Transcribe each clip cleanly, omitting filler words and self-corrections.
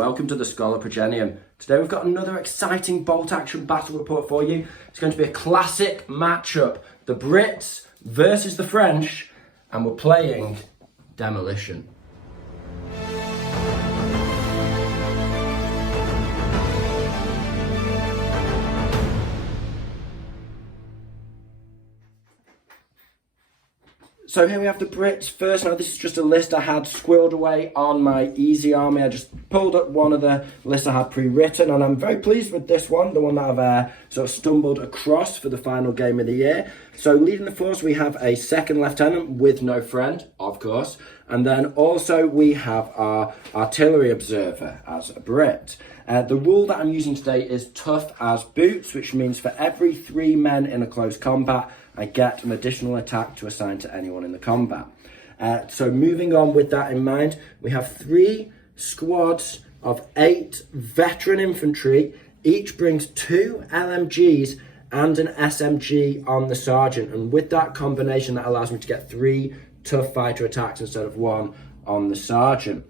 welcome to the Scholar Progenium. Today we've got another exciting bolt action battle report for you. It's going to be a classic matchup, the Brits versus the French, and we're playing Demolition. So here we have the Brits first. Now this is just a list I had squirreled away on my easy army. I just pulled up one of the lists I had pre-written, and I'm very pleased with this one, the one that I've sort of stumbled across for the final game of the year. So leading the force, we have a second lieutenant with no friend, of course. And then also we have our artillery observer as a Brit. The rule that I'm using today is tough as boots, which means for every 3 men in a close combat, I get an additional attack to assign to anyone in the combat. So moving on with that in mind, we have 3 squads of 8 veteran infantry. Each brings 2 LMGs and an SMG on the sergeant. And with that combination, that allows me to get 3 tough fighter attacks instead of 1 on the sergeant.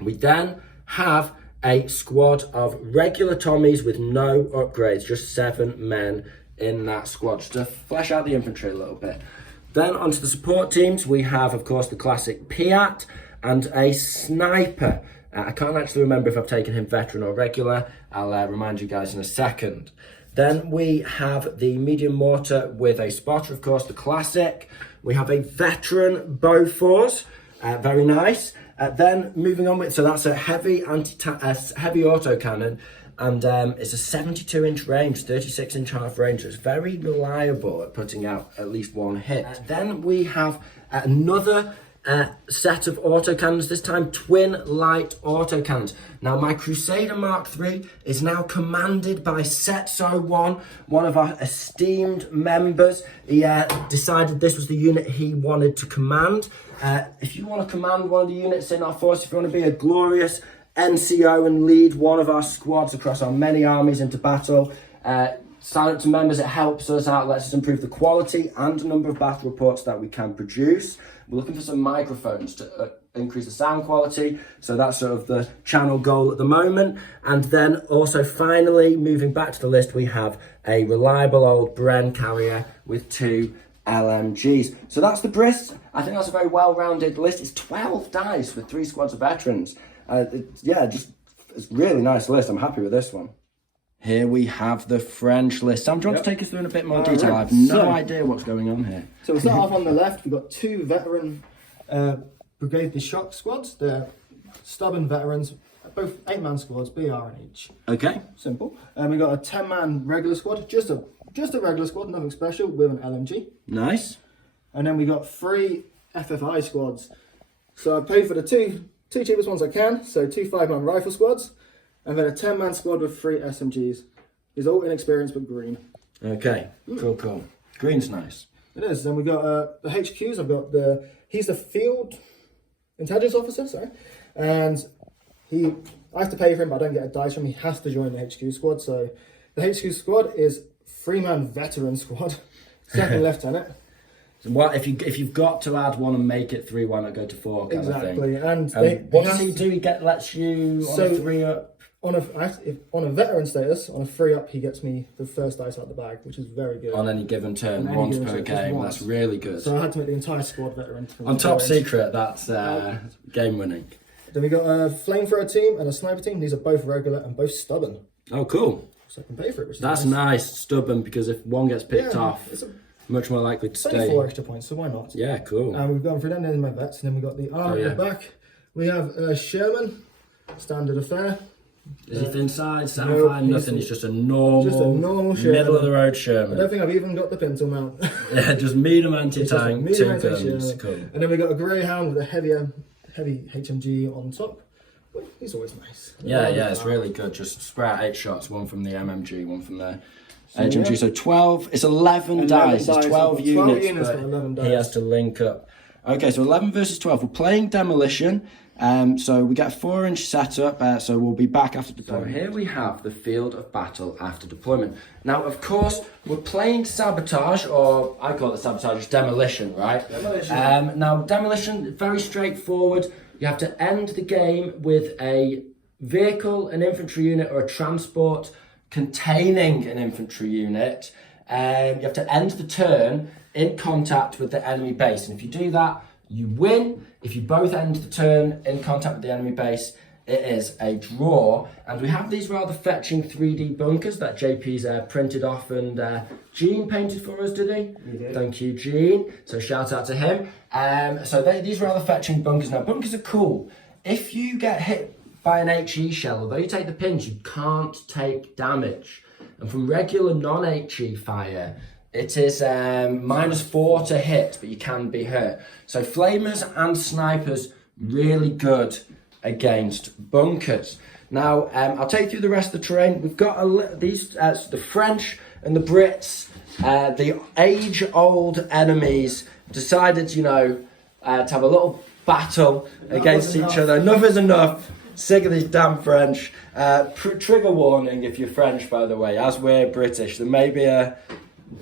We then have a squad of regular Tommies with no upgrades, just 7 men in that squad, just to flesh out the infantry a little bit. Then onto the support teams, we have, of course, the classic Piat and a sniper. I can't actually remember if I've taken him veteran or regular. I'll remind you guys in a second. Then we have the medium mortar with a spotter, of course, the classic. We have a veteran Bofors, very nice. Then moving on with, so that's a heavy heavy autocannon, and it's a 72-inch range, 36-inch half range. So it's very reliable at putting out at least 1 hit. Then we have another set of autocannons, this time twin light autocannons. Now my Crusader Mark III is now commanded by Setso1, one of our esteemed members. He decided this was the unit he wanted to command. If you want to command one of the units in our force, if you want to be a glorious NCO and lead one of our squads across our many armies into battle, sign up to members. It helps us out, lets us improve the quality and number of battle reports that we can produce. We're looking for some microphones to increase the sound quality, so that's sort of the channel goal at the moment. And then also finally, moving back to the list, we have a reliable old Bren carrier with 2 LMGs. So that's the Brits. I think that's a very well-rounded list. It's 12 dice with 3 squads of veterans. It's a really nice list. I'm happy with this one. Here we have the French list. Sam, do you want to take us through in a bit more detail? I have no idea what's going on here. So we'll start off on the left. We've got 2 veteran Brigade de Choc squads. They're stubborn veterans, both 8-man squads, BR in each. Okay. Simple. We've got a 10-man regular squad, just a regular squad, nothing special, with an LMG. Nice. And then we got 3 FFI squads. So I paid for the two cheapest ones I can, so 2 5-man rifle squads, and then a 10-man squad with 3 SMGs. These are all inexperienced but green. Okay, cool. Green's nice. It is. Then we got the HQs. I've got he's the field intelligence officer, sorry, and I have to pay for him, but I don't get a dice from him. He has to join the HQ squad. So the HQ squad is 3-man veteran squad, 2nd lieutenant. So what if you've got to add 1 and make it 3, why not go to 4? Kind exactly. Of thing. And what does he do? He lets you on a 3 up. On a veteran status, on a 3 up, he gets me the first dice out of the bag, which is very good. On any given turn, once per game. That's really good. So I had to make the entire squad veteran. On top secret, that's game winning. Then we got a flamethrower team and a sniper team. These are both regular and both stubborn. Oh, cool. So I can pay for it, which is that's nice. Stubborn, because if one gets picked off, it's much more likely to stay. 4 extra points, so why not? Yeah, cool. And we've gone through them. There's my vets, and then we got the arm at the back. We have Sherman, standard affair. Is he thin side, sound fine, nothing? He's just a normal Sherman. middle of the road Sherman. I don't think I've even got the pintle mount. Yeah, just medium anti-tank, 2 guns. Cool. And then we got a Greyhound with a heavy HMG on top. He's always nice. Yeah, it's really good. Just spray out 8 shots, 1 from the MMG, 1 from the HMG. So 12, it's 11 dice. It's 12 units, but 11 dice. He has to link up. Okay, so 11 versus 12. We're playing Demolition. So we get a 4-inch setup, so we'll be back after deployment. So here we have the field of battle after deployment. Now, of course, we're playing Sabotage, or I call it Sabotage, it's Demolition, right? Demolition. Now, Demolition, very straightforward. You have to end the game with a vehicle, an infantry unit, or a transport containing an infantry unit, you have to end the turn in contact with the enemy base. And if you do that, you win. If you both end the turn in contact with the enemy base, it is a draw. And we have these rather fetching 3D bunkers that JP's printed off and Gene painted for us, did he? He did. Thank you, Gene. So shout out to him. These rather fetching bunkers. Now, bunkers are cool. If you get hit by an HE shell, although you take the pins, you can't take damage. And from regular non-HE fire, it is -4 to hit, but you can be hurt. So flamers and snipers, really good against bunkers. Now, I'll take you through the rest of the terrain. We've got the French and the Brits, the age-old enemies, decided, to have a little battle against each other. Enough is enough. Sick of these damn French. Trigger warning if you're French, by the way, as we're British. There may be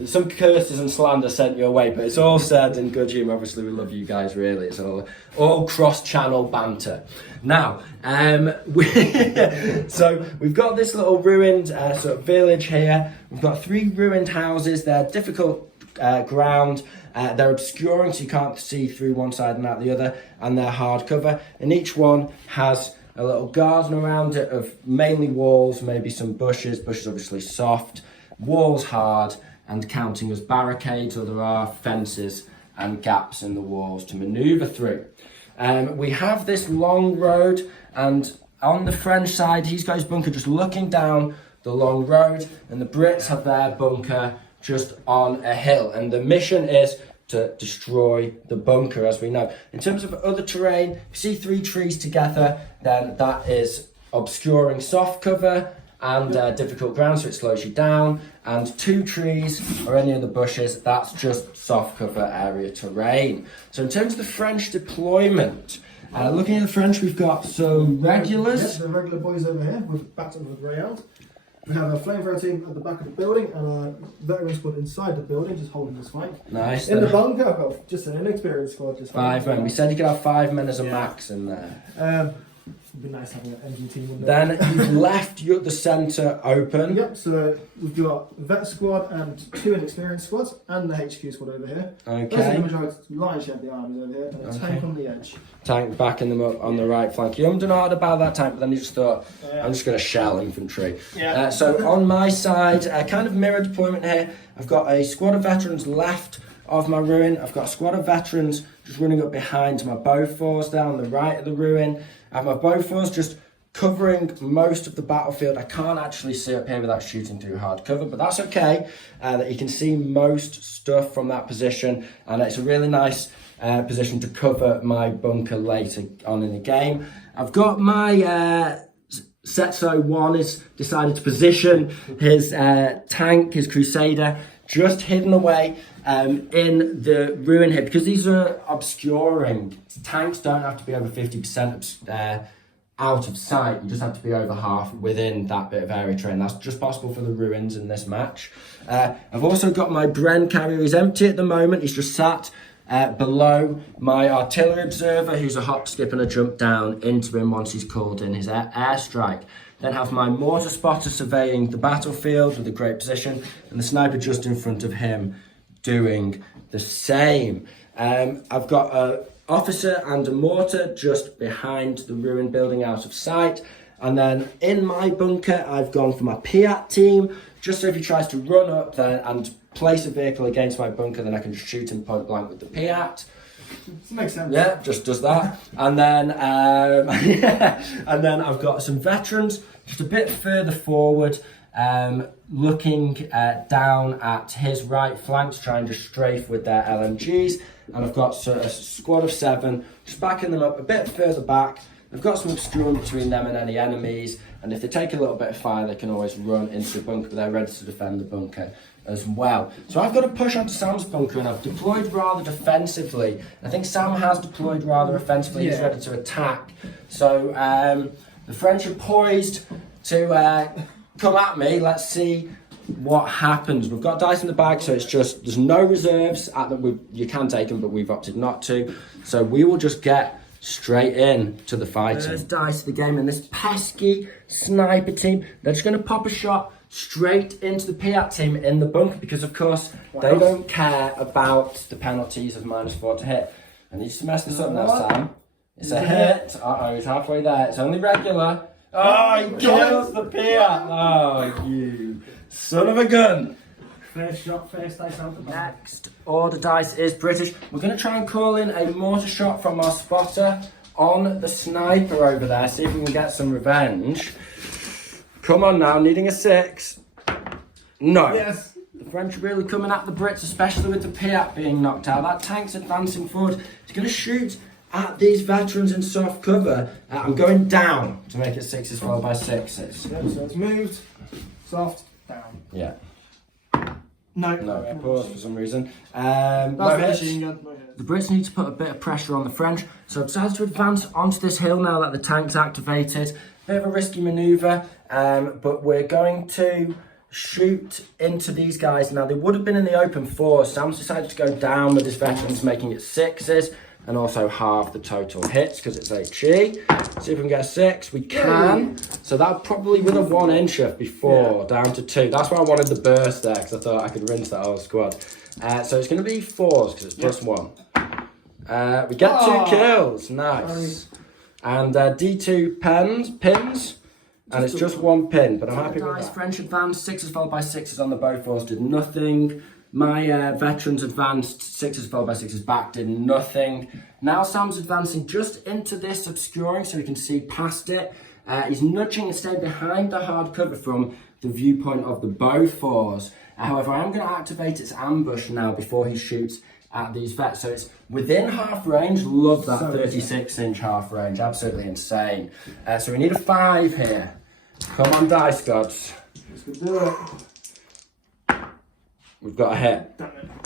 some curses and slander sent your way, but it's all said in good humour. Obviously, we love you guys, really. It's all cross-channel banter. Now, so we've got this little ruined sort of village here. We've got 3 ruined houses. They're difficult ground. They're obscuring, so you can't see through one side and out the other, and they're hard cover. And each one has a little garden around it of mainly walls, maybe some bushes. Bushes obviously soft, walls hard, and counting as barricades, or there are fences and gaps in the walls to manoeuvre through. We have this long road, and on the French side, he's got his bunker just looking down the long road, and the Brits have their bunker just on a hill. And the mission is to destroy the bunker, as we know. In terms of other terrain, if you see 3 trees together, then that is obscuring soft cover and difficult ground, so it slows you down. And 2 trees or any other bushes, that's just soft cover area terrain. So in terms of the French deployment, looking at the French, we've got some regulars. Yes, the regular boys over here with baton with round. We have a flamethrower team at the back of the building and a veteran squad inside the building, just holding this flank. Nice. In the bunker, I've got just an inexperienced squad. Just 5 men. We said you could have 5 men as a max in there. It'd be nice having an MG team. Then you've left the centre open. Yep, so we've got vet squad and 2 inexperienced squads and the HQ squad over here. Okay. Those are the majority, lion's share of the armies over here, and a tank on the edge. Tank backing them up on the right flank. You don't know hard about that tank, but then you just thought, I'm just going to shell infantry. Yeah. So on my side, kind of mirror deployment here. I've got a squad of veterans left of my ruin. I've got a squad of veterans just running up behind my Beauforts down the right of the ruin. I have my Beauforts just covering most of the battlefield. I can't actually see up here without shooting through hard cover, but that's okay. That you can see most stuff from that position, and it's a really nice position to cover my bunker later on in the game. I've got my Setso 1 has decided to position his tank, his Crusader, just hidden away in the ruin here, because these are obscuring. Tanks don't have to be over 50% out of sight. You just have to be over half within that bit of area terrain. That's just possible for the ruins in this match. I've also got my Bren carrier. He's empty at the moment. He's just sat below my artillery observer, who's a hop, skip and a jump down into him once he's called in his airstrike. Then have my mortar spotter surveying the battlefield with a great position, and the sniper just in front of him doing the same. I've got an officer and a mortar just behind the ruined building out of sight. And then in my bunker, I've gone for my Piat team, just so if he tries to run up there and place a vehicle against my bunker, then I can just shoot him point blank with the Piat. Makes sense. Yeah, just does that. And then and then I've got some veterans just a bit further forward, looking down at his right flank to try and just strafe with their LMGs. And I've got a squad of 7 just backing them up a bit further back. I've got some obscuring between them and any enemies, and if they take a little bit of fire, they can always run into the bunker, but they're ready to defend the bunker as well. So I've got to push onto Sam's bunker, and I've deployed rather defensively. I think Sam has deployed rather offensively. He's ready to attack. So the French are poised to come at me. Let's see what happens. We've got dice in the bag, so it's just, there's no reserves. You can take them, but we've opted not to. So we will just get straight in to the fighting. First dice of the game, and this pesky sniper team, they're just going to pop a shot straight into the Piat team in the bunker because, of course, they don't care about the penalties of -4 to hit. I need to mess this up now, Sam. It's a hit. Uh-oh, he's halfway there. It's only regular. Oh, he kills the Piat. Oh, you son of a gun. First shot, first dice out the back. Next order dice is British. We're going to try and call in a mortar shot from our spotter on the sniper over there. See if we can get some revenge. Come on now, needing a 6. No. Yes. The French are really coming at the Brits, especially with the Piat being knocked out. That tank's advancing forward. It's going to shoot at these veterans in soft cover. I'm going down to make it 6s followed by 6s. Yep, so it's moved, soft, down. Yeah. No. No, I paused for some reason. That's No the hits. machine gun. No hits. The Brits need to put a bit of pressure on the French, so I've decided to advance onto this hill now that the tank's activated. Bit of a risky manoeuvre, but we're going to shoot into these guys. Now, they would have been in the open 4. Sam's decided to go down with his veterans, making it 6s, and also halve the total hits because it's HE. See if we can get a 6. We can. So that probably with a 1-incher before, down to 2. That's why I wanted the burst there, because I thought I could rinse that whole squad. So it's going to be 4s because it's +1. We get 2 kills. Nice. And D2 pins. And it's just 1 pin, but I'm happy with that. French advanced, 6s followed by 6s on the Bofors, did nothing. My veterans advanced, 6s followed by 6s back, did nothing. Now Sam's advancing just into this obscuring so we can see past it. He's nudging and staying behind the hard cover from the viewpoint of the Bofors. However, I am going to activate its ambush now before he shoots at these vets. So it's within half range. Love that 36-inch half range. Absolutely insane. So we need a 5 here. Come on, dice gods. Let's do it. We've got a hit.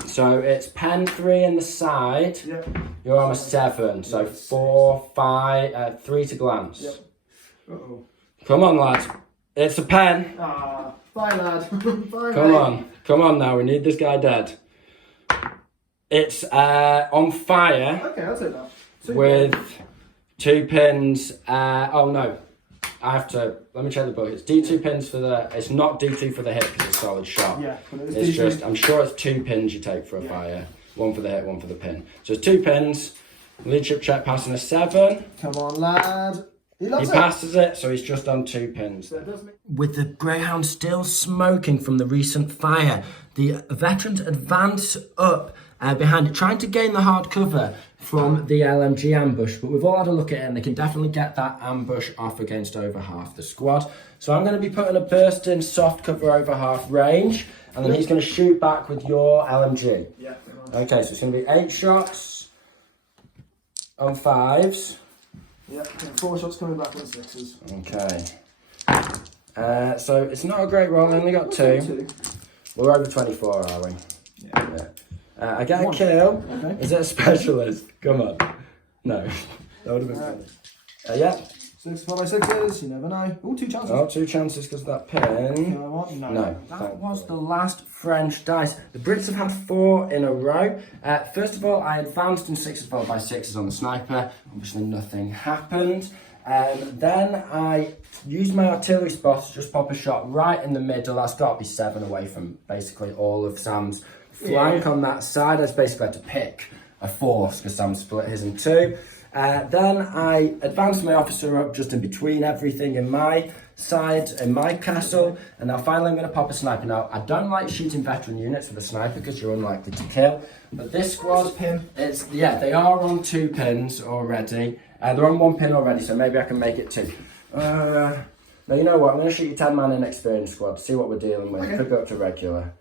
So it's pen 3 in the side. Yep. You're on a 7. So 4, 5, 3 to glance. Yep. Uh-oh. Come on, lad. It's a pen. Ah, bye, lad. Bye, Come mate. on. Come on now. We need this guy dead. It's on fire. Okay, I'll take that. With 2 pins. Oh no, I have to. Let me check the book. It's D2 pins for the. It's not D2 for the hit because it's a solid shot. Yeah, but It's D2. just. I'm sure it's 2 pins you take for a fire. 1 for the hit, 1 for the pin. So it's 2 pins. Leadership check passing a 7. Come on, lad. He passes it, so he's just on 2 pins. With the Greyhound still smoking from the recent fire, the veterans advance up behind it, trying to gain the hard cover from the LMG ambush. But we've all had a look at it, and they can definitely get that ambush off against over half the squad. So I'm going to be putting a burst in soft cover over half range, and then he's going to shoot back with your LMG. Yeah. Okay, so it's going to be 8 shots on 5s. Yeah, 4 shots coming back on 6s. Okay. So it's not a great roll, I only got 2. We're over 24, are we? Yeah. I get a kill. Okay. Is it a specialist? Come on. No. That would have been funny. Yeah. 6 4 by 6s, you never know. Oh, 2 chances. Oh, 2 chances because of that pin. No. That was the last French dice. The Brits have had 4 in a row. First of all, I advanced in 6s followed by 6s on the sniper. Obviously, nothing happened. Then I used my artillery spot to just pop a shot right in the middle. That's got to be 7 away from basically all of Sam's flank on that side. I just basically had to pick a force because Sam split his in 2. Then I advanced my officer up just in between everything in my side, in my castle, and now finally I'm going to pop a sniper. Now, I don't like shooting veteran units with a sniper because you're unlikely to kill, but this squad, they are on 2 pins already. They're on 1 pin already, so maybe I can make it 2. Now, you know what, I'm going to shoot you 10-man inexperienced squad, see what we're dealing with. Could go up to regular.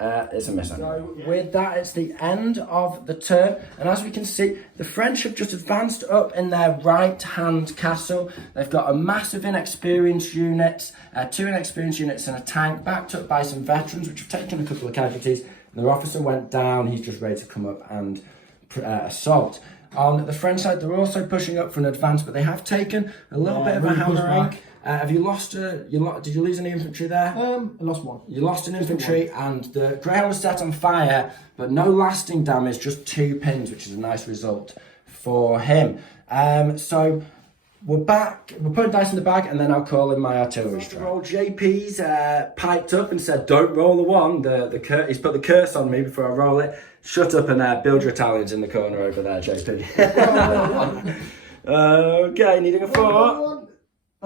It's a miss. So with that, it's the end of the turn, and as we can see, the French have just advanced up in their right-hand castle. They've got a massive inexperienced unit, 2 inexperienced units and a tank, backed up by some veterans, which have taken a couple of casualties. And their officer went down. He's just ready to come up and assault. On the French side, they're also pushing up for an advance, but they have taken a little bit of a hammering. Have you lost did you lose any infantry there? I lost 1. You lost an infantry, and the Greyhound was set on fire, but no lasting damage, just 2 pins, which is a nice result for him. So we're back. We're putting dice in the bag, and then I'll call in my artillery strike. Roll JP's piped up and said, "Don't roll the one." He's put the curse on me before I roll it. Shut up and build your Italians in the corner over there, JP. Okay, needing a 4.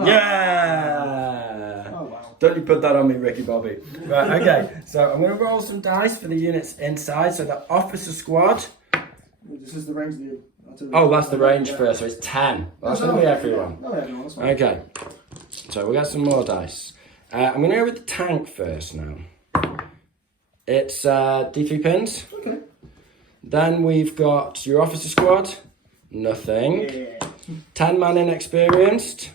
Yeah. Oh wow. Don't you put that on me, Ricky Bobby. Right. Okay. So I'm going to roll some dice for the units inside. So the officer squad. This is the range of the artillery. Oh, that's the range first, so it's 10. Well, that's going to be everyone. No, everyone, that's fine. Okay, so we got some more dice. I'm going to go with the tank first now. It's D3 pins. Okay. Then we've got your officer squad. Nothing. Yeah. 10 man inexperienced.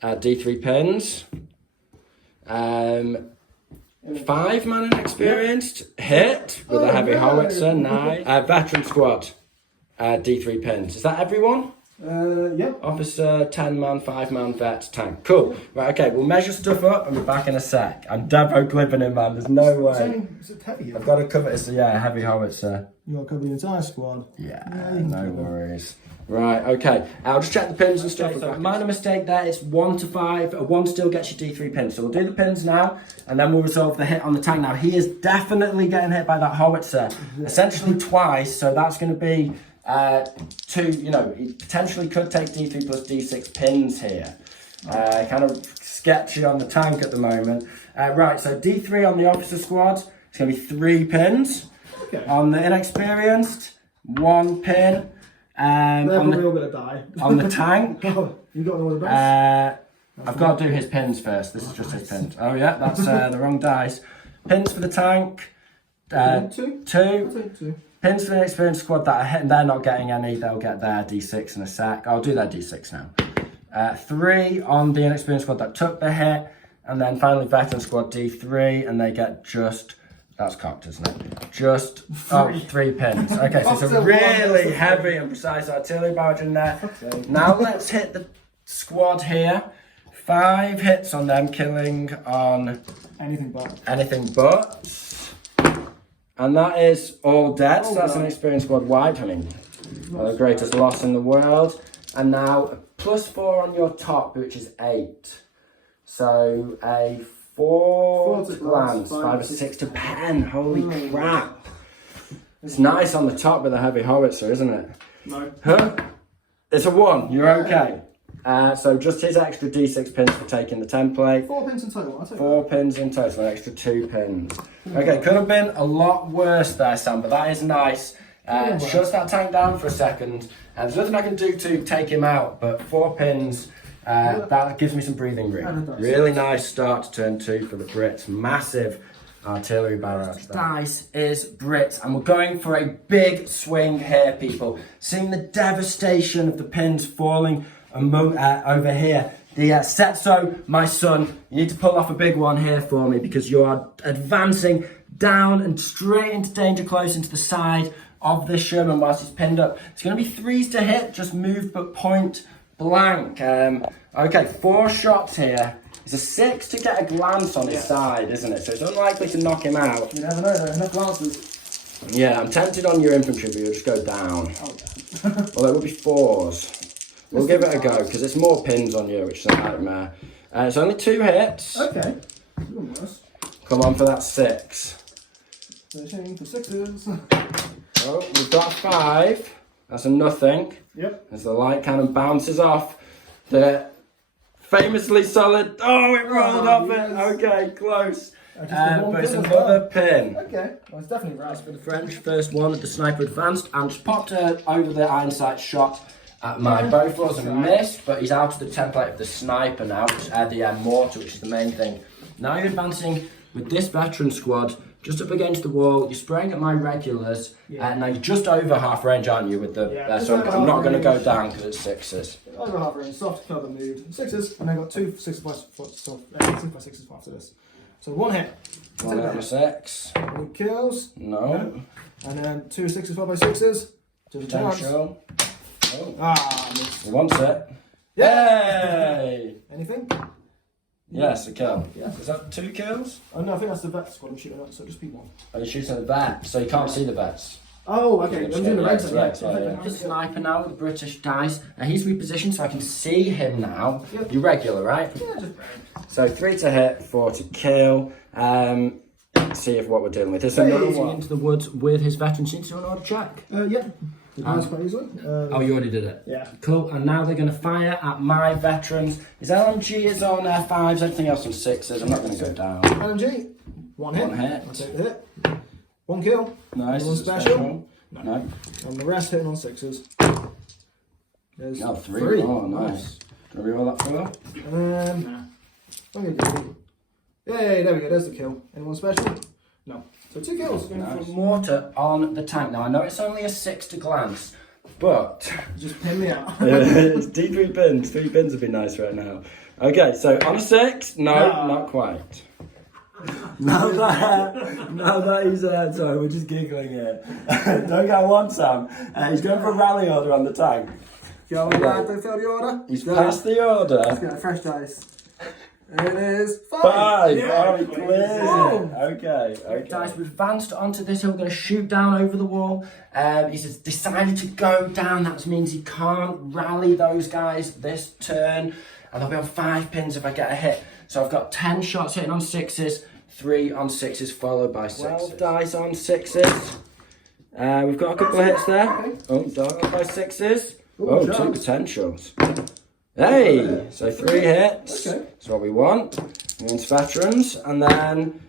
D3 pins. 5 man inexperienced. Hit with a heavy howitzer. Nice. Veteran squad. D3 pins. Is that everyone? Yeah. Officer, 10 man, 5 man, vet, tank. Cool. Right, okay, we'll measure stuff up and we're back in a sec. I'm Devo clipping him, man. There's no way. Is it heavy? I've got to cover it. Heavy howitzer. You got to cover the entire squad. Yeah, no worries. Right, okay. I'll just check the pins and stuff. So minor mistake there. It's 1 to 5. A 1 still gets you D3 pins. So we'll do the pins now, and then we'll resolve the hit on the tank. Now, he is definitely getting hit by that howitzer. Essentially twice, so that's going to be 2, he potentially could take D3 plus D6 pins here. Kind of sketchy on the tank at the moment. Right, so D3 on the officer squad. It's going to be 3 pins. Okay. On the inexperienced, 1 pin. They're probably all going to die. On the tank. Oh, you got all the best? I've got to do his pins first. This is just his pins. Oh yeah, that's the wrong dice. Pins for the tank. 2. 2. Pins for the inexperienced squad that are hitting, they're not getting any. They'll get their D6 in a sec. I'll do their D6 now. 3 on the inexperienced squad that took the hit. And then finally veteran squad D3, and they get just, that's cocked, isn't it? Just 3 pins. Okay, so it's a really heavy and precise artillery barrage in there. Now let's hit the squad here. 5 hits on them, killing on Anything but. And that is all dead, so that's an experienced squad wide. I mean, the greatest loss in the world. And now a +4 on your top, which is 8. So a 4 to glance, 5 or 6 to pen. Holy crap. It's nice on the top with a heavy howitzer, isn't it? No. Huh? It's a 1, you're okay. So just his extra D6 pins for taking the template. 4 pins in total. 4 pins in total, an extra 2 pins. Okay, could have been a lot worse there, Sam, but that is nice. Shuts that tank down for a second. There's nothing I can do to take him out, but 4 pins, that gives me some breathing room. Really nice start to turn 2 for the Brits. Massive artillery barrage. Dice is Brits, and we're going for a big swing here, people. Seeing the devastation of the pins falling among over here. The Setso, my son, you need to pull off a big one here for me because you are advancing down and straight into danger close into the side of this Sherman whilst he's pinned up. It's going to be 3s to hit, just moved but point blank. Okay, 4 shots here. It's a 6 to get a glance on his side, isn't it? So it's unlikely to knock him out. You never know, there are enough glances. Yeah, I'm tempted on your infantry, but you'll just go down. Oh, yeah. Well, it will be 4s. We'll give it a go, because it's more pins on you, which is a nightmare. It's only 2 hits. Okay. Come on for that 6. Searching for 6s. Oh, we've got 5. That's a nothing. Yep. As the light cannon bounces off the famously solid... Oh, it rolled off it. Okay, close. But it's another pin. Okay, well, it's definitely right. For the French, first one at the sniper advanced, and just popped over the iron sight shot at my Bofors and missed, but he's out of the template of the sniper now, the mortar, which is the main thing. Now you're advancing with this veteran squad just up against the wall. You're spraying at my regulars, and now you're just over half range, aren't you? With the so I'm not going to go down because it's 6s. Over half range, soft cover moved, 6s, and then got 2 6x6s after this. So 1 hit. 1 out of 6. 1 kills. No. And then 2 6s 4x6s. 2 Potential. Oh. Missed. He wants it. Yay! Anything? Yes, a kill. Yeah. Is that 2 kills? Oh no, I think that's the vet squad I'm shooting at, so just be 1. Oh, you're shooting the vet, so you can't see the vets. Oh, okay. I'm doing the red side. Right, the sniper now with the British dice. He's repositioned so I can see him now. Yep. You're regular, right? Yeah, just so 3 to hit, 4 to kill. See if what we're dealing with. There's another one into the woods with his veteran. Do you want to check? Yeah. Quite easily. Oh, you already did it? Yeah. Cool. And now they're going to fire at my veterans. His LMG is on 5s, everything else on 6s. I'm not going to go down. LMG, one hit. I'll take the hit. 1 kill. Nice. One special. No. And the rest hitting on 6s. There's 3. Oh, nice. Do I reroll that for Yay, there we go. There's the kill. Anyone special? No. So 2 kills. Nice. Mortar on the tank. Now I know it's only a 6 to glance, but just pin me out. It's D3 pins. 3 pins would be nice right now. Okay, so on a 6, no, not quite. Now that he's sorry, we're just giggling here. Don't get one, Sam. He's going for a rally order on the tank. Don't fail the order. He's passed the order. Let's get a fresh dice. And it is 5. 5. Yeah. Oh, he clears it. Okay. Dice, we've advanced onto this hill. We're going to shoot down over the wall. He's decided to go down. That means he can't rally those guys this turn. And I'll be on 5 pins if I get a hit. So I've got 10 shots hitting on 6s, 3 on 6s, followed by 6s. 12 dice on 6s. We've got a couple of hits there. Okay. Oh, dog by 6s. Oh, 2 potentials. Hey, so 3 hits. Okay. That's what we want. Against veterans, and then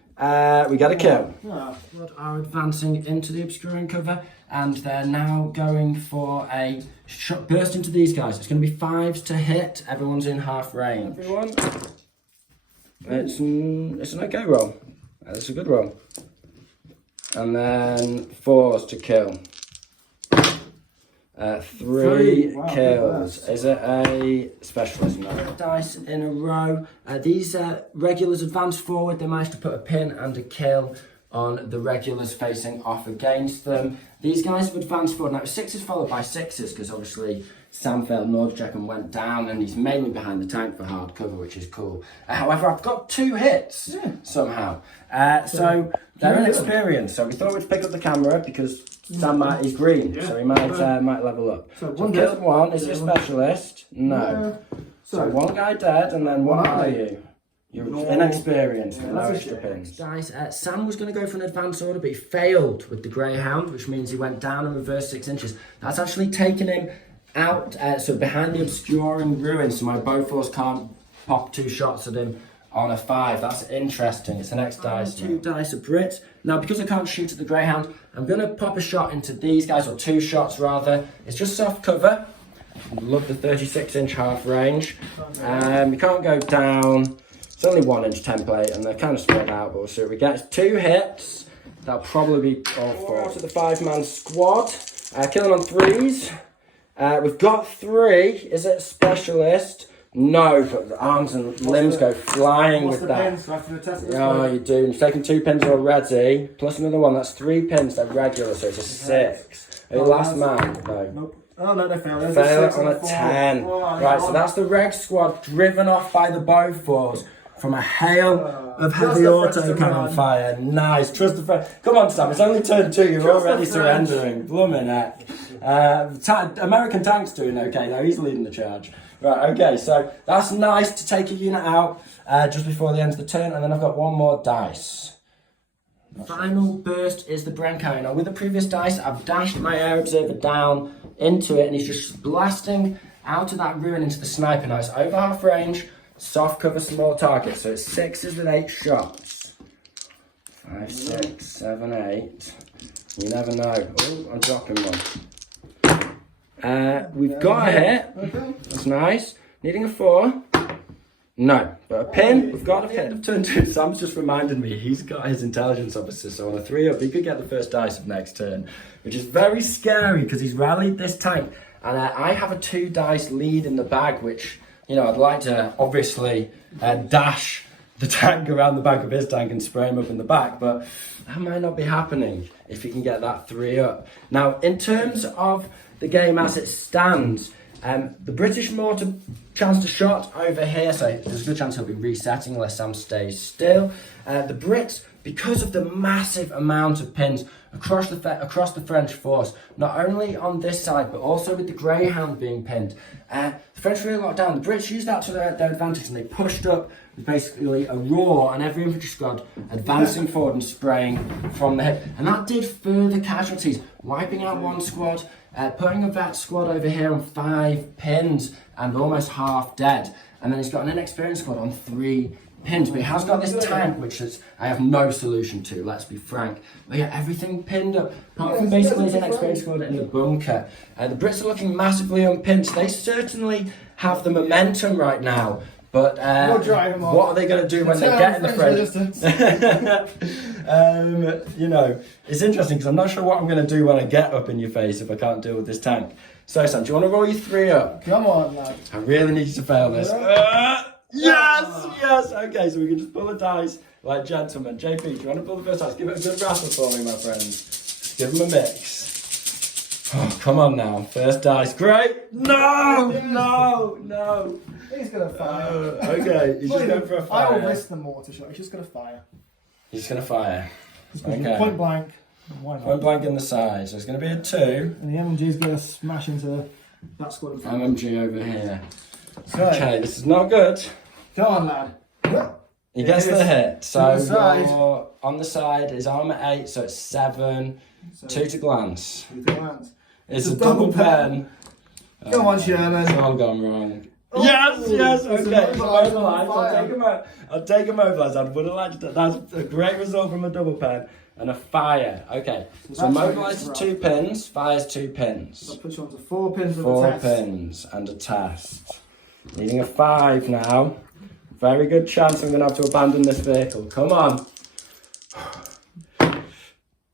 we get a kill. Blood are advancing into the obscuring cover, and they're now going for a shot burst into these guys. It's going to be 5s to hit. Everyone's in half range. Everyone. It's an okay roll. It's a good roll. And then 4s to kill. 3 kills. Is it a specialist? No. Dice in a row. These regulars advance forward. They managed to put a pin and a kill on the regulars facing off against them. These guys have advanced forward. Now, 6s followed by 6s because obviously Sam failed Nordjek and went down, and he's mainly behind the tank for hard cover, which is cool. However, I've got 2 hits somehow. So they're inexperienced. So we thought we'd pick up the camera because Sam is green, so he might level up. So killed 1. Is he a specialist? No. So 1 guy dead, and then what are you? You're inexperienced. No extra pins. Guys, Sam was going to go for an advance order, but he failed with the Greyhound, which means he went down and reversed 6 inches. That's actually taken him out, so behind the obscuring ruins, so my Bofors can't pop 2 shots at him on a 5. That's interesting. It's the next dice. 2 dice of Brits. Now, because I can't shoot at the Greyhound, I'm going to pop a shot into these guys, or 2 shots rather. It's just soft cover. Love the 36-inch half range. You can't go down. It's only 1-inch template, and they're kind of spread out, but we'll see what we get. It's 2 hits. That'll probably be all 4. To the 5-man squad. Killing on 3s. We've got 3. Is it specialist? No, but the arms and limbs go flying with that. Oh, you do. You've taken 2 pins already, plus another one. That's 3 pins. They're regular, so it's a 6. Are you last man? No. Nope. Oh, no, they failed. Fail it on a 10. Right, so that's the reg squad driven off by the Bofors from a hail of heavy autocannon fire. Nice. Trust the French. Come on, Sam. It's only turn 2. You're already surrendering. Blooming heck. American tank's doing okay, though. He's leading the charge. Right, okay, so that's nice to take a unit out just before the end of the turn, and then I've got 1 more dice. Final burst is the Brenkai. Now, with the previous dice, I've dashed my air observer down into it, and he's just blasting out of that ruin into the sniper. Now, it's over half range, soft cover, small target, so it's 6s with 8 shots. 5, 6, 7, 8. You never know. Oh, I'm dropping one. We've got a hit. Okay. That's nice. Needing a 4. No, but a pin. We've got a pin. Turn 2. Sam's just reminded me he's got his intelligence officer, so on a 3 up, he could get the first dice of next turn, which is very scary because he's rallied this tank, and I have a 2 dice lead in the bag, which I'd like to obviously dash the tank around the back of his tank and spray him up in the back, but that might not be happening if he can get that 3 up. Now, in terms of the game as it stands, the British mortar chanced a shot over here, so there's a good chance he'll be resetting unless Sam stays still. The Brits because of the massive amount of pins across the French force, not only on this side, but also with the Greyhound being pinned, the French really locked down. The Brits used that to their advantage, and they pushed up with basically a roar and every infantry squad advancing forward and spraying from the head. And that did further casualties, wiping out one squad, putting a vet squad over here on 5 pins and almost half dead. And then he's got an inexperienced squad on 3 pins, but he has got this tank, which I have no solution to, let's be frank. But yeah, everything pinned up, apart from basically his inexperienced squad in the bunker. The Brits are looking massively unpinched. They certainly have the momentum right now, but what are they going to do when they get in the French? You know, it's interesting because I'm not sure what I'm going to do when I get up in your face if I can't deal with this tank. So, Sam, do you want to roll your 3 up? Come on, lad. I really need you to fail this. Yes! Okay, so we can just pull the dice like gentlemen. JP, do you want to pull the first dice? Give it a good rattle for me, my friends. Give them a mix. Oh, come on now. First dice. Great! No! He's going to fire. Okay, he's just going for a fire. I will risk the mortar shot. He's just going to fire. He's just going to fire. Okay. Point blank. Point blank in the side. So it's going to be a 2. And the MMG's going to smash into that squad. MMG over here. Okay, this is not good. Come on, lad. He gets the hit. So you're on the side is armor 8, so it's 7. So 2 to glance. 2 to glance. It's a double pen. Come on, Sherman. It's all gone wrong. Oh, yes, okay. Mobilise. I'll take a mobilise. I would have liked that. That's a great result from a double pen and a fire. Okay, so mobilise is 2 pins, fires 2 pins. So that puts you on to 4 pins with 4 a test. pins and a test. Needing a 5 now. Very good chance I'm going to have to abandon this vehicle. Come on.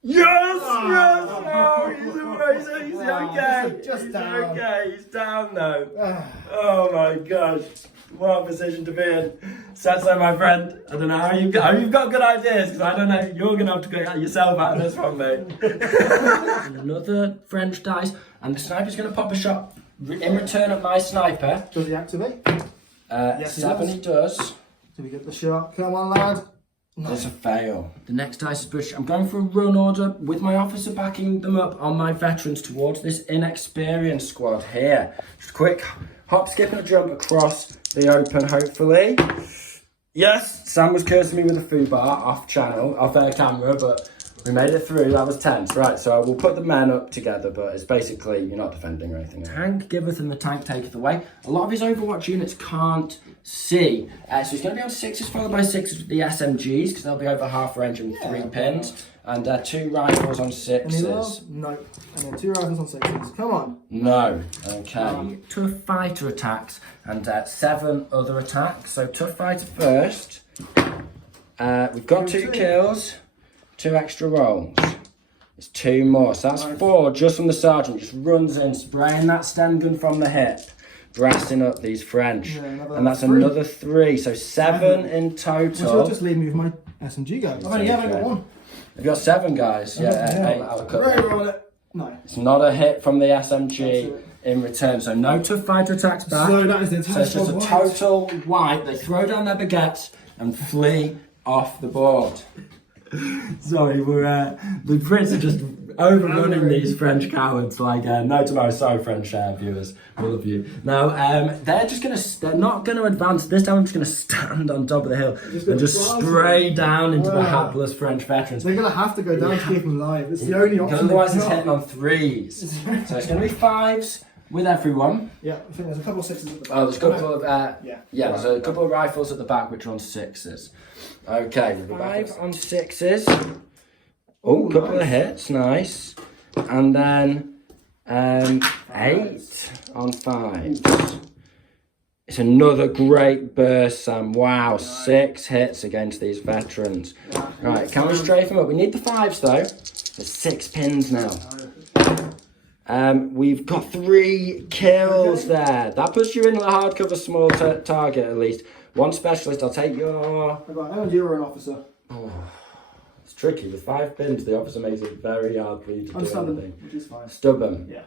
Yes! Oh, he's amazing. He's okay. Just down. Okay, he's down now. Oh my gosh. What a position to be in. Setso, my friend, I don't know how you've got good ideas, because I don't know, you're going to have to get yourself out of this one, mate. Another French dice, and the sniper's going to pop a shot in return at my sniper. Does he activate? Yes, 7 he does. Do we get the shot? Come on, lad. No. There's a fail. The next dice is British. I'm going for a run order with my officer backing them up on my veterans towards this inexperienced squad here. Just a quick hop, skip and a jump across the open, hopefully. Yes, Sam was cursing me with a foo bar off channel, off air camera, but we made it through. That was tense. Right, so we'll put the men up together, but it's basically, you're not defending or anything. Tank giveth and the tank taketh away. A lot of his Overwatch units can't see. So he's going to be on 6s followed by 6s with the SMGs, because they'll be over half range and 3 pins. And 2 rifles on 6s. No. And then 2 rifles on 6s. Come on. No. Okay. Tough fighter attacks and 7 other attacks. So tough fighter first. We've got 2 kills. 2 extra rolls. It's 2 more. So that's 4 just from the sergeant. Just runs in, spraying that Sten gun from the hip. Brassing up these French. Yeah, and that's 3. Another 3. So 7 in total. Which will just leave me with my SMG guys. I've only got 1. You've got 7 guys. Yeah, 8 out of cut. No. It's not a hit from the SMG in return. So no tough fighter attacks back. So that is the so it's just a total wipe. They throw down their baguettes and flee off the board. Sorry, the Brits are just overrunning these French cowards like no tomorrow. Sorry, French viewers, all of you. Now, they're not gonna advance. This time I'm just gonna stand on top of the hill and just spray down into the hapless French veterans. They're gonna have to go down to keep them alive. It's the only option. Otherwise it's hitting on 3s. So it's gonna be 5s with everyone. Yeah, I think there's a couple of 6s at the back. Oh, there's a couple of there's a couple of rifles at the back which are on 6s. Okay, 5 on 6s. Oh, couple of hits, nice. And then 8 on 5s. It's another great burst, Sam. Wow, 6 hits against these veterans. Right, can we strafe them up? We need the 5s though. There's 6 pins now. We've got 3 kills there. That puts you in a hardcover small target at least. 1 specialist, I'll take your... I've got an you're an officer. Oh, it's tricky. With 5 pins, the officer makes it very hard for you to do anything. Which is fine. Stubborn. Yeah.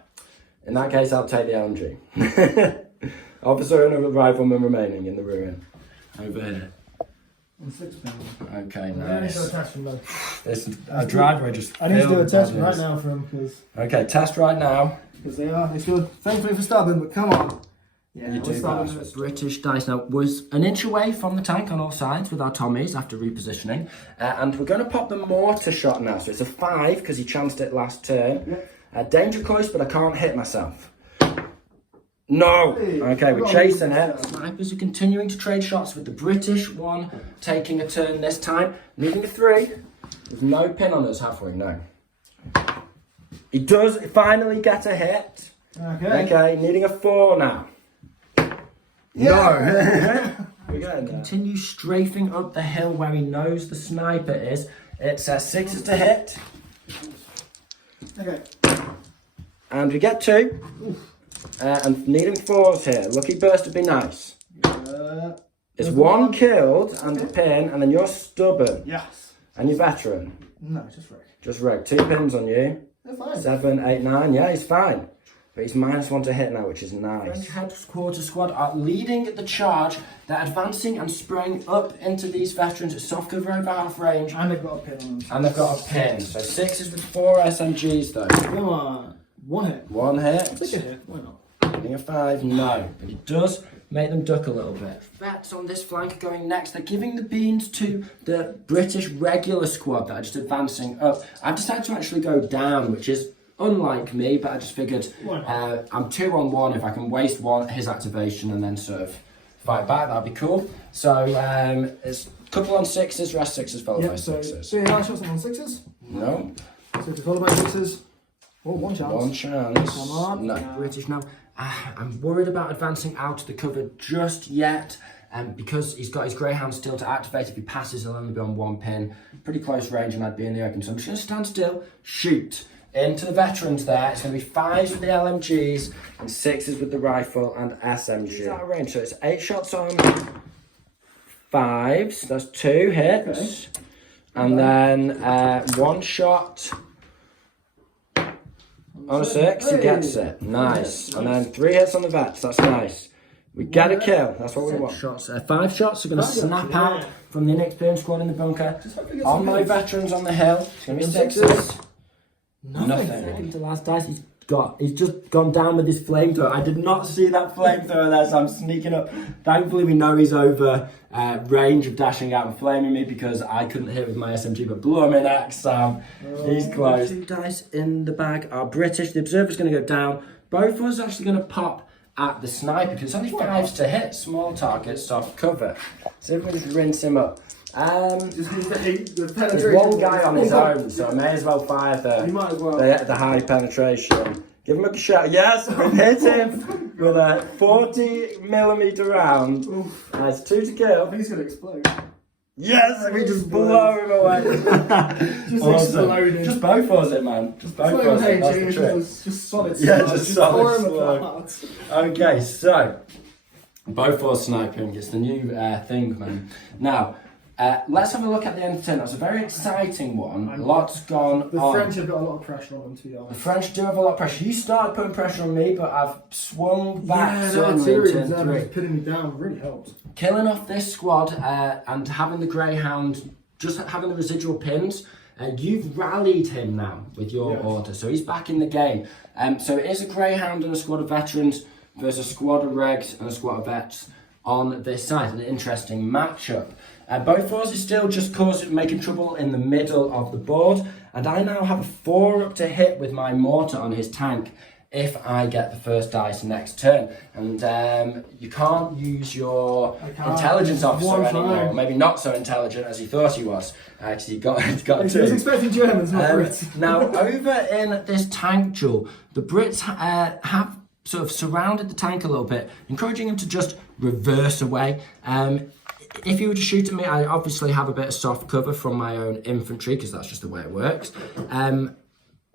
In that case, I'll take the LMG. Officer and a rifleman remaining in the ruin. Over here. And 6 pins. Okay, I need to do a nice. test from though. It's a driver I just I need to do a filled test with right this. now for them because Okay, test right now. it's good. Thankfully for stubborn, but come on. Yeah, You we're do starting that. with British dice now was an inch away from the tank on all sides with our Tommies after repositioning, and we're going to pop the mortar shot now. So it's a 5 because he chanced it last turn. Danger close, but I can't hit myself. No. Okay, we're chasing it. Snipers are continuing to trade shots with the British one taking a turn this time, needing a 3 with no pin on us. Have we? No. He does finally get a hit. Okay, needing a 4 now. Yeah. No. We're continue strafing up the hill where he knows the sniper is. It's 6s to hit. Okay. And we get 2. And needing 4s here. Lucky burst would be nice. It's 1 killed and a pin, and then you're stubborn. Yes. And you're veteran. No, just wreck. Just wreck. 2 pins on you. They're fine. 7, 8, 9. Yeah, he's fine. But he's -1 to hit now, which is nice. French headquarters squad are leading the charge. They're advancing and spraying up into these veterans at soft cover over half range. And they've got a pin on them. And they've got a pin. So 6s with 4 SMGs though. Come on. 1 hit. 1 hit. Take a hit. Why not? Getting a 5, no. But it does make them duck a little bit. Vets on this flank are going next. They're giving the beans to the British regular squad that are just advancing up. I've decided to actually go down, which is unlike me, but I just figured I'm 2 on 1. If I can waste his activation and then sort of fight back, that'd be cool. So it's a couple on 6s, rest 6s followed by 6s. So yeah, shots on 6s. No. So to follow by 6s. Oh, 1 chance. 1 chance. Come on. No. British now. I'm worried about advancing out of the cover just yet. Because he's got his Greyhound still to activate. If he passes, he'll only be on 1 pin. Pretty close range and I'd be in the open. So I'm just going to stand still, shoot. Into the veterans there. It's going to be 5s with the LMGs and 6s with the rifle and SMG. Out of range. So it's 8 shots on 5s. That's 2 hits. Okay. And then 1 shot on a 6. He gets it. Nice. And then 3 hits on the vets. That's nice. We get a kill. That's what we want. Shots. 5 shots are going to snap out from the inexperienced squad in the bunker. On my veterans on the hill. It's going to be 6s. Nothing. Second to last dice. He's just gone down with his flamethrower. I did not see that flamethrower there, so I'm sneaking up. Thankfully, we know he's over range of dashing out and flaming me because I couldn't hit with my SMG, but blew him in X, Sam. He's close. 2 dice in the bag are British. The observer's going to go down. Both of us are actually going to pop at the sniper because it's only 5s to hit. Small target, soft cover. So if we just rinse him up. There's 1 guy on his own, so I may as well fire the high penetration. Give him a shot. Yes, we've hit him with a 40mm round. It's 2 to kill. He's going to explode. Yes, we just blow him away. Just awesome. exploded. Just both was it, man. Just both was it. That's the trick. Just solid. Yeah, just solid slow. Okay, so both was sniping. It's the new thing, man. Now, let's have a look at the end of the turn. That's a very exciting one. Lots gone on. The French have got a lot of pressure on them, to be honest. The French do have a lot of pressure. You started putting pressure on me, but I've swung back certainly in turn 3. Putting me down really helped. Killing off this squad and having the Greyhound, just having the residual pins, you've rallied him now with your order. So he's back in the game. So it is a Greyhound and a squad of veterans versus a squad of regs and a squad of vets on this side. An interesting matchup. Both of us is still just making trouble in the middle of the board, and I now have a 4 up to hit with my mortar on his tank if I get the first dice next turn. And you can't use your intelligence officer anymore. Maybe not so intelligent as he thought he was, because he got 2. He was expecting Germans, not Brits. Now, over in this tank duel, the Brits have sort of surrounded the tank a little bit, encouraging him to just reverse away. If you were to shoot at me, I obviously have a bit of soft cover from my own infantry, because that's just the way it works.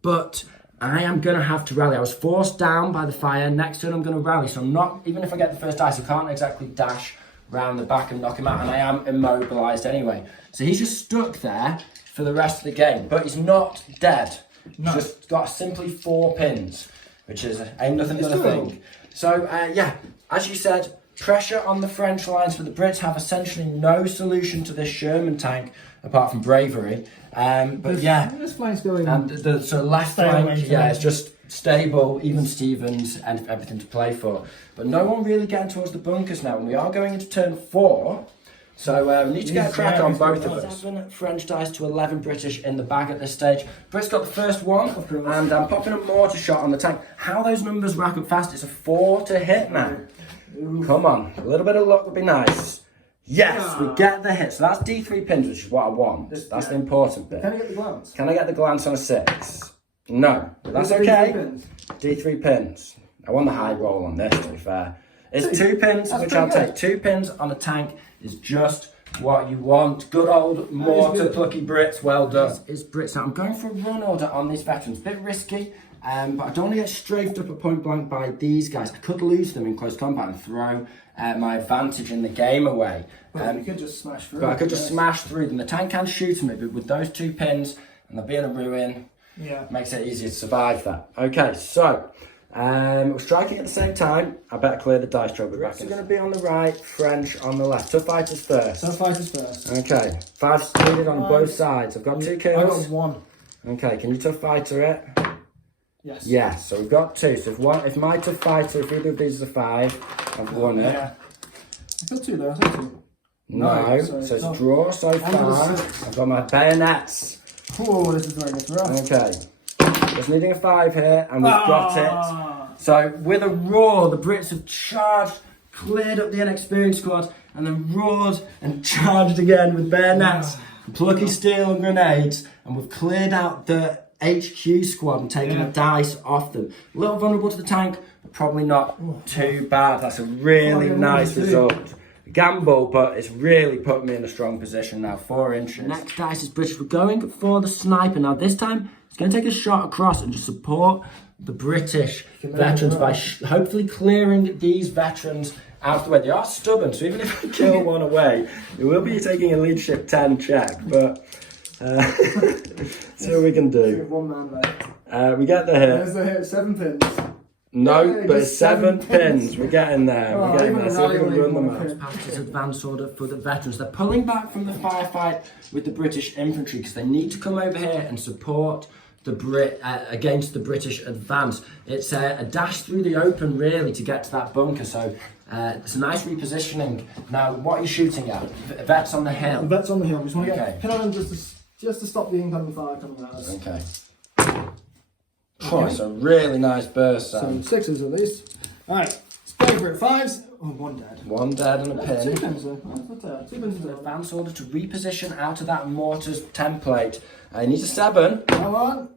But I am going to have to rally. I was forced down by the fire. Next turn I'm going to rally. So I'm not, even if I get the first dice, I can't exactly dash round the back and knock him out. And I am immobilised anyway. So he's just stuck there for the rest of the game. But he's not dead. No. He's just got simply 4 pins, which is ain't nothing but a thing. So, yeah, as you said, pressure on the French lines, but the Brits have essentially no solution to this Sherman tank apart from bravery. But yeah, this flank's going. and the sort of left flank, yeah, it's just stable, even Stevens, and everything to play for. But no one really getting towards the bunkers now, and we are going into turn 4. So we need to get a crack on both of us. 7 French dice to 11 British in the bag at this stage. Brits got the first one, and I'm popping a mortar shot on the tank. How those numbers rack up fast. It's a 4 to hit, man. Come on, a little bit of luck would be nice. Yes, we get the hit. So that's D3 pins, which is what I want. That's the important bit. Can I get the glance? Can I get the glance on a 6? No, but that's okay. D3 pins. I want the high roll on this, to be fair. It's 2 pins, which I'll take. 2 pins on a tank is just what you want. Good old mortar plucky Brits, well done. It's Brits now. I'm going for a run order on these veterans. Bit risky, but I don't want to get strafed up at point blank by these guys. I could lose them in close combat and throw my advantage in the game away. You could just smash through. But I could just smash through them. The tank can shoot me, but with those 2 pins, and they'll be in a ruin, makes it easier to survive that. Okay, so we're striking at the same time. I better clear the dice draw. Brits are going to be on the right, French on the left. Tough fighters first. Tough fighters first. Okay, 5 needed on both sides. I've got 2 kills. I got 1. Okay, can you tough fighter it? Yes. Yes, so we've got 2. So if my tough fighter, if either of these is a 5, I've won it. Yeah. I got 2 though, I said 2. No, so it's a draw so far. I've got my bayonets. Oh, this is very good for us. Okay, just needing a 5 here, and we've got it. So with a roar, the Brits have charged, cleared up the inexperienced squad, and then roared and charged again with bayonets, plucky steel and grenades, and we've cleared out the HQ squad and taken a dice off them. A little vulnerable to the tank, but probably not too bad. That's a really nice result. Gamble, but it's really put me in a strong position now. 4 inches. Next dice is British. We're going for the sniper. Now this time, it's going to take a shot across and just support the British veterans by hopefully clearing these veterans out of the way. They are stubborn, so even if I kill one away, it will be taking a leadership 10 check, but see what we can do. 1 man left. We get the hit. There's the hit, 7 pins. No, but it's 7 pins. We're getting there. We're getting there. So we can run them out. Patches advance order for the veterans. They're pulling back from the firefight with the British infantry because they need to come over here and support the against the British advance. It's a dash through the open really to get to that bunker. So it's a nice repositioning. Now, what are you shooting at? Vets on the hill. The vets on the hill. We just want to get pin on them just to stop the incoming fire coming at us. Okay. Oh, it's a really nice burst. So 6s at least. Alright, let's go for it. 5s. Oh, 1 dead. 1 dead and a pin. 2 pins though. 2 pins though. Advance order to reposition out of that mortar's template. He needs a 7. Come on.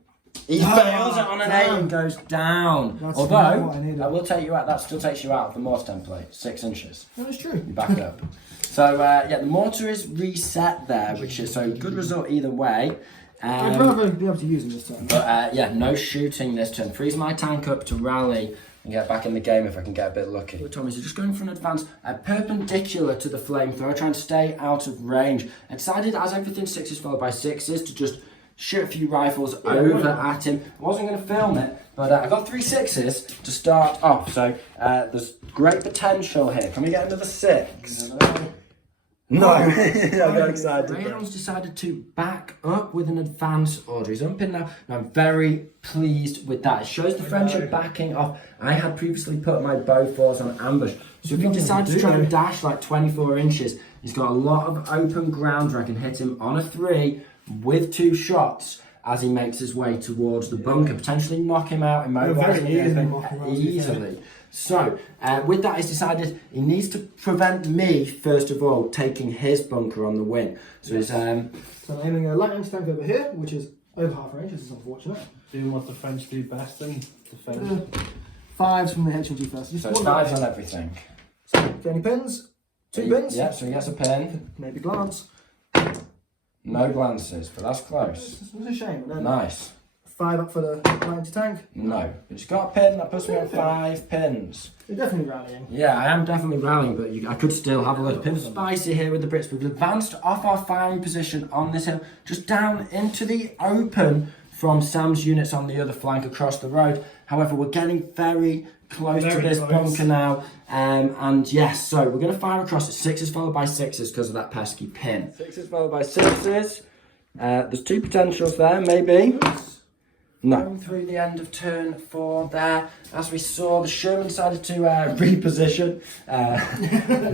He fails it on an 8 and goes down. That's Although, that will take you out. That still takes you out of the mortar template. 6 inches. That's true. You back it up. So, yeah, the mortar is reset there, which is so good result either way. I'd rather be able to use them this turn. But yeah, no shooting this turn. Freeze my tank up to rally and get back in the game if I can get a bit lucky. Tommy, so just going for an advance perpendicular to the flamethrower, trying to stay out of range. I decided, as everything 6 is followed by 6s, to just shoot a few rifles over at him. I wasn't going to film it, but I got 3 6s to start off. So there's great potential here. Can we get another 6? No, I got excited. Greyhound's decided to back up with an advance order. He's unpinned now, and I'm very pleased with that. It shows the French are backing off. I had previously put my Beauforts on ambush. So if he decides to try and dash like 24 inches, he's got a lot of open ground where I can hit him on a 3 with 2 shots as he makes his way towards the bunker, potentially knock him out, immobilize him easily. So, with that, he's decided he needs to prevent me, first of all, taking his bunker on the wing. So he's... So I'm aiming a light anti-tank over here, which is over half range, this is unfortunate. Doing what the French do best in defence. 5s from the HMG first. Just so it's 5s on everything. So, get any pins? 2 pins? Yeah, so he gets a pin. Maybe glance. No glances, but that's close. It's a shame. Nice. 5 up for the light anti-tank? No. He's got a pin, that puts me on 5 pins. You're definitely rallying. Yeah, I am definitely rallying, but I could still have a load of pins. Spicy here with the Brits. We've advanced off our firing position on this hill, just down into the open from Sam's units on the other flank across the road. However, we're getting very close to this bunker now. And yes, so we're going to fire across. It's 6s followed by 6s because of that pesky pin. 6s followed by 6s. There's 2 potentials there, maybe. No. Going through the end of turn 4 there. As we saw, the Sherman decided to reposition.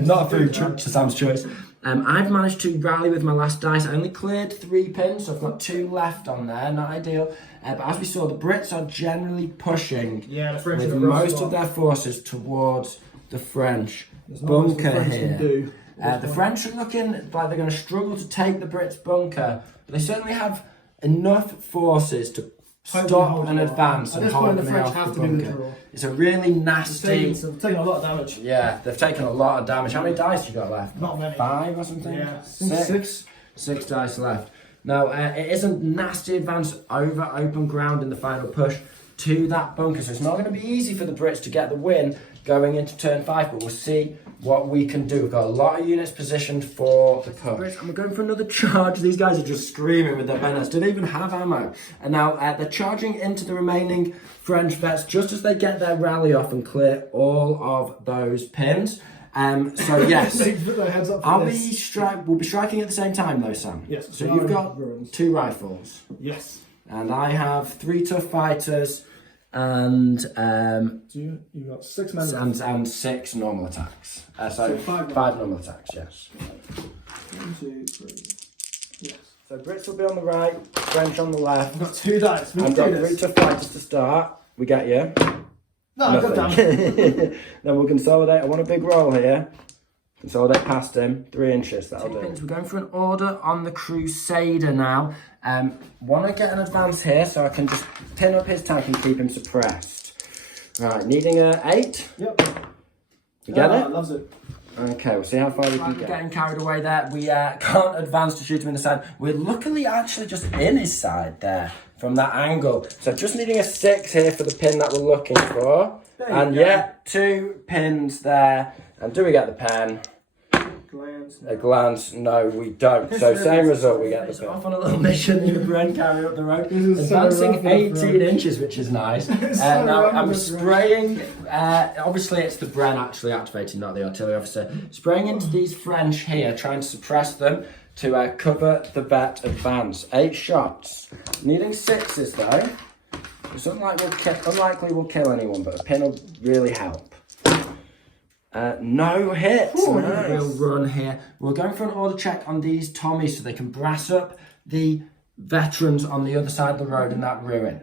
Not a food to Sam's choice. I've managed to rally with my last dice. I only cleared 3 pins, so I've got 2 left on there. Not ideal. But as we saw, the Brits are generally pushing with most of their forces towards the French bunker here. The French are looking like they're going to struggle to take the Brits' bunker, but they certainly have enough forces to stop and advance and hold them off the bunker. It's a really nasty... They've taken a lot of damage. Yeah, they've taken a lot of damage. How many dice you got left? Not many. 5 or something? Yeah, 6. 6 dice left. Now, it is a nasty advance over open ground in the final push to that bunker, so it's not going to be easy for the Brits to get the win going into turn 5, but we'll see what we can do. We've got a lot of units positioned for the push. And we're going for another charge. These guys are just screaming with their bayonets. Don't even have ammo. And now they're charging into the remaining French vets just as they get their rally off and clear all of those pins. So yes, we'll be striking at the same time though, Sam. Yes. So you've got 2 rifles. Yes. And I have 3 tough fighters and you got 6 men and 6 normal attacks. So 5 normal attacks, yes. 1, 2, 3. Yes. So Brits will be on the right, French on the left. I've got 2 dice. I've got 3 tough fighters to start. We get you. No, I've got damage. Then we'll consolidate. I want a big roll here. Consolidate past him. 3 inches, that'll do. We're going for an order on the Crusader now. Want to get an advance here so I can just pin up his tank and keep him suppressed. Right, needing a 8. Yep. You get it? Loves it. Okay, we'll see how far we can get. We're getting carried away there. We can't advance to shoot him in the side. We're luckily actually just in his side there from that angle. So just needing a 6 here for the pin that we're looking for. And yeah, 2 pins there. And do we get the pen? A glance, no we don't. So same result, we get the pin. Off on a little mission in the Bren carry up the road. Advancing 18 inches, which is nice. Now I'm spraying, obviously it's the Bren actually activating, not the artillery officer. Spraying into these French here, trying to suppress them to cover the vet advance. 8 shots. Needing 6s though. It's unlikely we'll kill anyone, but a pin will really help. No hits. Ooh, nice. We'll run here. We're going for an order check on these Tommies so they can brass up the veterans on the other side of the road in that ruin.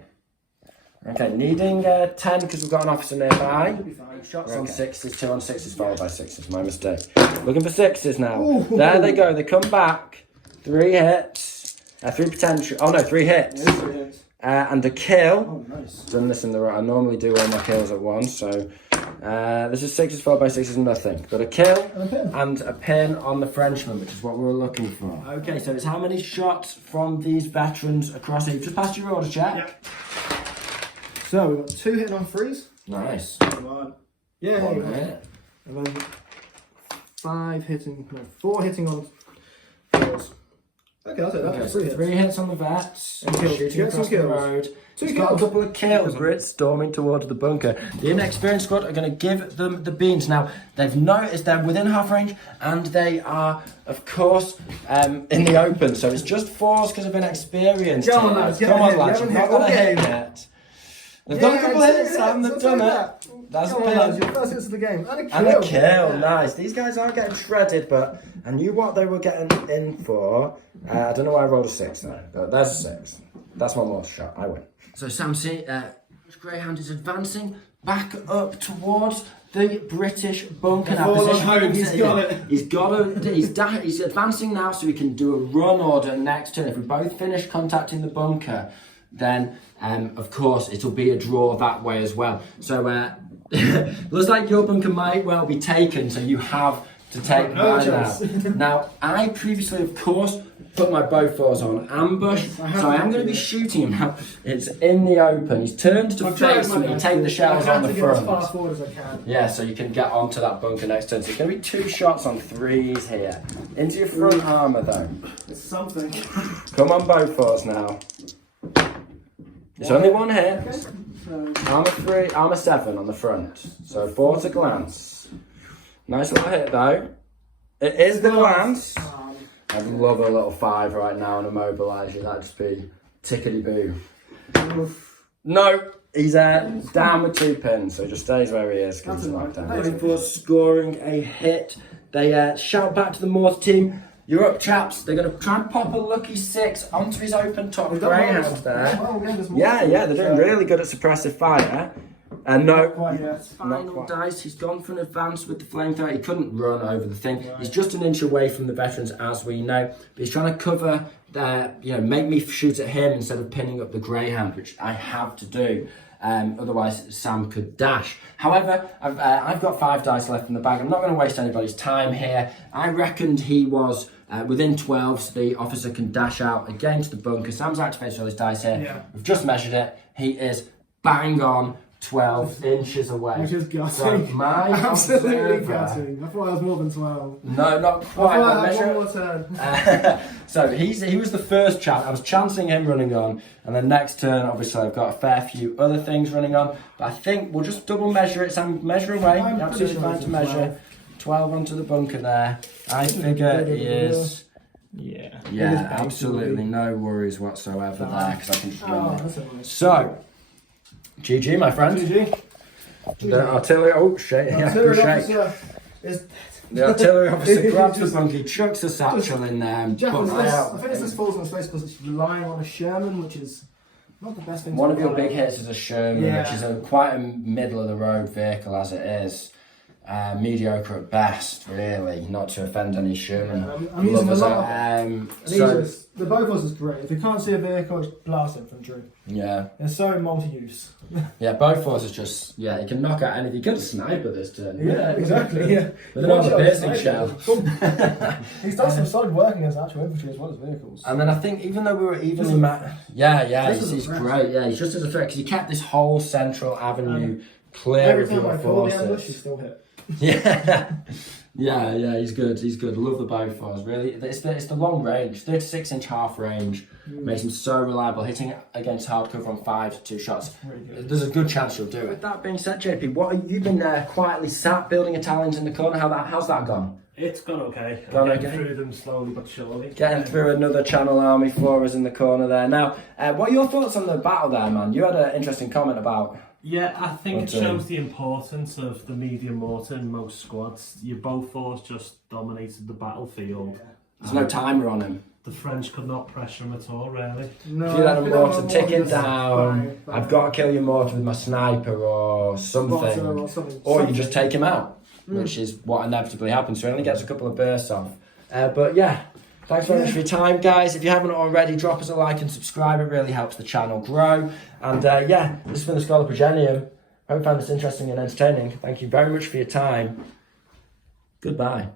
Okay, needing 10 because we've got an officer nearby. Shots on 6s, 2 on 6s followed by 6s. My mistake. Looking for 6s now. Ooh. There they go. They come back. 3 hits. 3 potential. Oh no, 3 hits. Yeah, 3 hits. And a kill. Oh, nice. Done this in the right. I normally do all my kills at once, so this is 6s followed by 6s, nothing. Got a kill and a pin on the Frenchman, which is what we were looking for. Okay, so it's how many shots from these veterans across here? You've just passed your order check. Yep. So we've got 2 hitting on 3s. Nice. Come on. Yeah. 1 hit. And then 5 hitting, no, 4 hitting on 4s. Okay, I'll take that. Okay, so 3 hits on the vets. And kills. Shooting Get across some the kills. road. 2 He's kills. got a couple of kills. The Brits storming towards the bunker. The inexperienced squad are going to give them the beans. Now, they've noticed they're within half range and they are, of course, in the open. So it's just 4s because of inexperience. Come on, lads. Come on, lads. You've not got a hit yet. They've done a couple of hits, Sam. They've done it. That's a pin. Your first hits of the game. And a kill. Nice. These guys are getting shredded, but I knew what they were getting in for. I don't know why I rolled a 6 though. But there's a 6. That's one more shot. I win. So Sam Greyhound is advancing back up towards the British bunker now. He's got it. He's advancing now, so we can do a run order next turn. If we both finish contacting the bunker, then of course it'll be a draw that way as well. So looks like your bunker might well be taken, so you have to take mine now. Now, I previously, of course, put my Bofors on ambush, so I am going to be shooting him now. It's in the open. He's turned to face me. Take the shells on the front. As fast forward as I can. Yeah, so you can get onto that bunker next turn. So it's going to be 2 shots on 3s here. Into your front armour, though. It's something. Come on, Bofors now. It's only one hit. Okay. So, Armor 3, armor 7 on the front. So 4 to glance. Nice little hit though. It is the glance. I'd love a little 5 right now and immobilise you. That'd just be tickety-boo. No, he's down with 2 pins, so he just stays where he is because he's knocked down. For scoring a hit, they shout back to the Morse team. You're up, chaps. They're going to try and pop a lucky 6 onto his open top greyhound there. Yeah, they're doing really good at suppressive fire. And no, final dice. He's gone for an advance with the flamethrower. He couldn't run over the thing. He's just an inch away from the veterans, as we know. But he's trying to cover, make me shoot at him instead of pinning up the greyhound, which I have to do. Otherwise, Sam could dash. However, I've got 5 dice left in the bag. I'm not going to waste anybody's time here. I reckoned he was within 12, so the officer can dash out against the bunker. Sam's activated all his dice here. Yeah. We've just measured it. He is bang on 12 inches away. Which is gutting. So my absolutely observer, gutting. I thought I was more than 12. No, not quite. I had one more turn. So he was the first chance. I was chancing him running on, and then next turn, obviously, I've got a fair few other things running on. But I think we'll just double measure it. Sam, measure away. You're absolutely fine to measure. 12 onto the bunker there. I figure he is. Yeah, absolutely no worries whatsoever there because I can just run it. So, GG, my friend. GG. The artillery. Oh shit! The Yeah, artillery shake. officer is The artillery officer grabs the bunkie, chucks the satchel in there, and Jeff, bumps out. I think this falls on space because it's relying on a Sherman, which is not the best thing. One of your big hits is a Sherman, Yeah. which is quite a middle of the road vehicle as it is. Mediocre at best, really. Not to offend any Sherman. I'm using a lovers lot out. of the Bofors is great. If you can't see a vehicle, it's blast infantry. Yeah. They're so multi-use. Yeah, Bofors is just, he can knock out anything. He could sniper this turn. Yeah, exactly. Yeah. With an armor-piercing shell. He's done some solid work against actual infantry as well as vehicles. And then I think even though we were evenly he's great. Yeah, he's just as a threat because he kept this whole central avenue clear Every of time your I call the ambush, forces. he's still hit. Yeah, he's good. Love the Bofors, really. It's the long range, 36-inch half range. Makes him so reliable. Hitting against hard cover on 5 to 2 shots. Really there's a good chance you'll do it. With that being said, JP, what have you been quietly sat building Italians in the corner? How's that gone? It's gone okay. Getting through them slowly but surely. Getting through another Channel Army for us in the corner there. Now, what are your thoughts on the battle there, man? You had an interesting comment about... Yeah, I think it shows the importance of the medium mortar in most squads. Your Bofors just dominated the battlefield. There's no timer on him. The French could not pressure him at all, really. No, if you let a mortar ticking down, I've got to kill your mortar with my sniper or something. Or you just take him out, which is what inevitably happens. So he only gets a couple of bursts off. But yeah, thanks very much for your time, guys. If you haven't already, drop us a like and subscribe. It really helps the channel grow. And this has been the Scholar Progenium. I hope you found this interesting and entertaining. Thank you very much for your time. Goodbye.